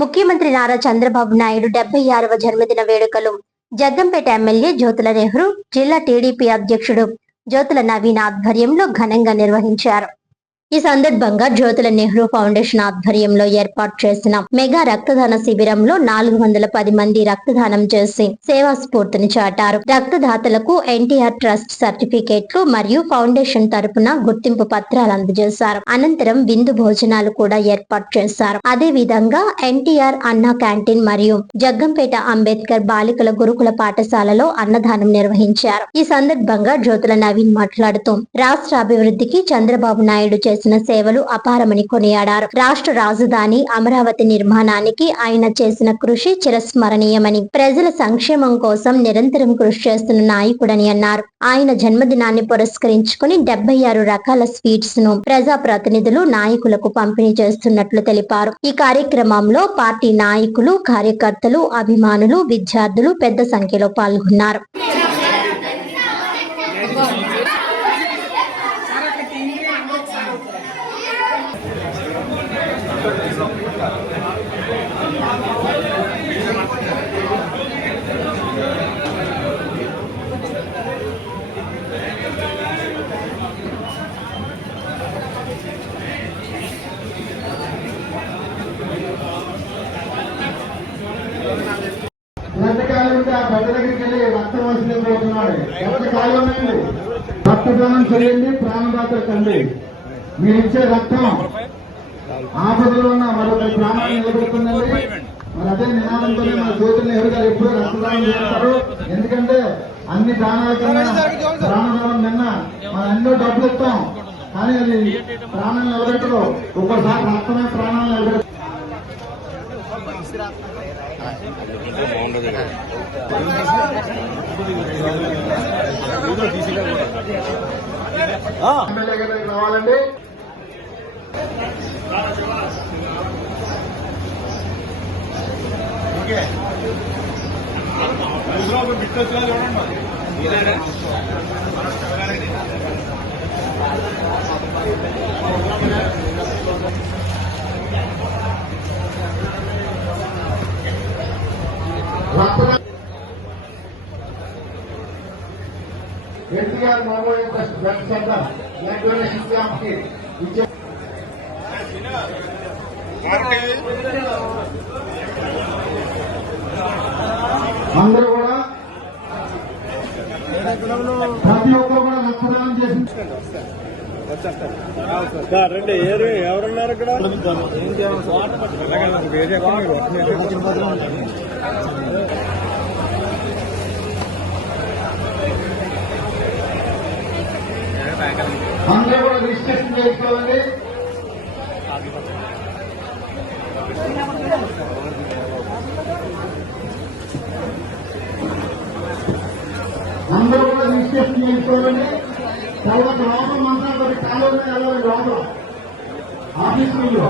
ముఖ్యమంత్రి నారా చంద్రబాబు నాయుడు 76వ జన్మదిన వేడుకలు జగ్గంపేట ఎమ్మెల్యే జ్యోతుల నెహ్రూ, జిల్లా టీడీపీ అధ్యక్షుడు జ్యోతుల నవీన్ ఆధ్వర్యంలో ఘనంగా నిర్వహించారు. ఈ సందర్భంగా జ్యోతుల నెహ్రూ ఫౌండేషన్ ఆధ్వర్యంలో ఏర్పాటు చేసిన మెగా రక్తదాన శిబిరంలో 410 మంది రక్తదానం చేసి సేవా స్ఫూర్తిని చాటారు. రక్తదాతలకు ఎన్టీఆర్ ట్రస్ట్ సర్టిఫికేట్లు మరియు ఫౌండేషన్ తరపున గుర్తింపు పత్రాలు అందజేశారు. అనంతరం విందు భోజనాలు కూడా ఏర్పాటు చేశారు. అదే విధంగా ఎన్టీఆర్ అన్నా క్యాంటీన్ మరియు జగ్గంపేట అంబేద్కర్ బాలికల గురుకుల పాఠశాలలో అన్నదానం నిర్వహించారు. ఈ సందర్భంగా జ్యోతుల నవీన్ మాట్లాడుతూ రాష్ట్ర అభివృద్ధికి చంద్రబాబు నాయుడు చేసిన సేవలు అపారమని కొనియాడారు. రాష్ట్ర రాజధాని అమరావతి నిర్మాణానికి ఆయన చేసిన కృషి చిరస్మరణీయమని, ప్రజల సంక్షేమం కోసం నిరంతరం కృషి చేస్తున్న నాయకుడని అన్నారు. ఆయన జన్మదినాన్ని పురస్కరించుకుని 76 రకాల స్వీట్స్ ను ప్రజా ప్రతినిధులు, నాయకులకు పంపిణీ చేస్తున్నట్లు తెలిపారు. ఈ కార్యక్రమంలో పార్టీ నాయకులు, కార్యకర్తలు, అభిమానులు, విద్యార్థులు పెద్ద సంఖ్యలో పాల్గొన్నారు. రక్తదానం చేయండి, ప్రాణదాత కండి. మీరు ఇచ్చే రక్తం ఆపదలో ఉన్న మరొక ప్రాణాన్ని నిలబెడుతుందండి. మరి అదే నినాదంతోనే మన జ్యోతుల నెహ్రూ గారు ఎప్పుడూ రక్తదానం చేస్తారు. ఎందుకంటే అన్ని దానాల కన్నా ప్రాణదానం నిన్న మనం ఎన్నో డబ్బులు ఇస్తాం, కానీ అది ప్రాణాలను నిలబెట్టరు. ఒక్కోసారి రక్తమే ప్రాణాలను నిలబెడతారు. ఎమ్మెల్యే గారికి రావాలండి. NTR memorial trust blood centre blood donation camp కి అందరూ కూడా ప్రతి ఒక్కరు కూడా రక్తదానం చేసి రండి. ఎవరున్నారు ఇక్కడ? అందరూ కూడా రిజిస్ట్రేషన్ చేసుకోవాలండి. అందరూ కూడా రిజిస్ట్రేషన్ చేసుకోవాలండి. తర్వాత లోపల మంత్రాలు కాలువలో వెళ్ళాలి. లోపల ఆఫీసుల్లో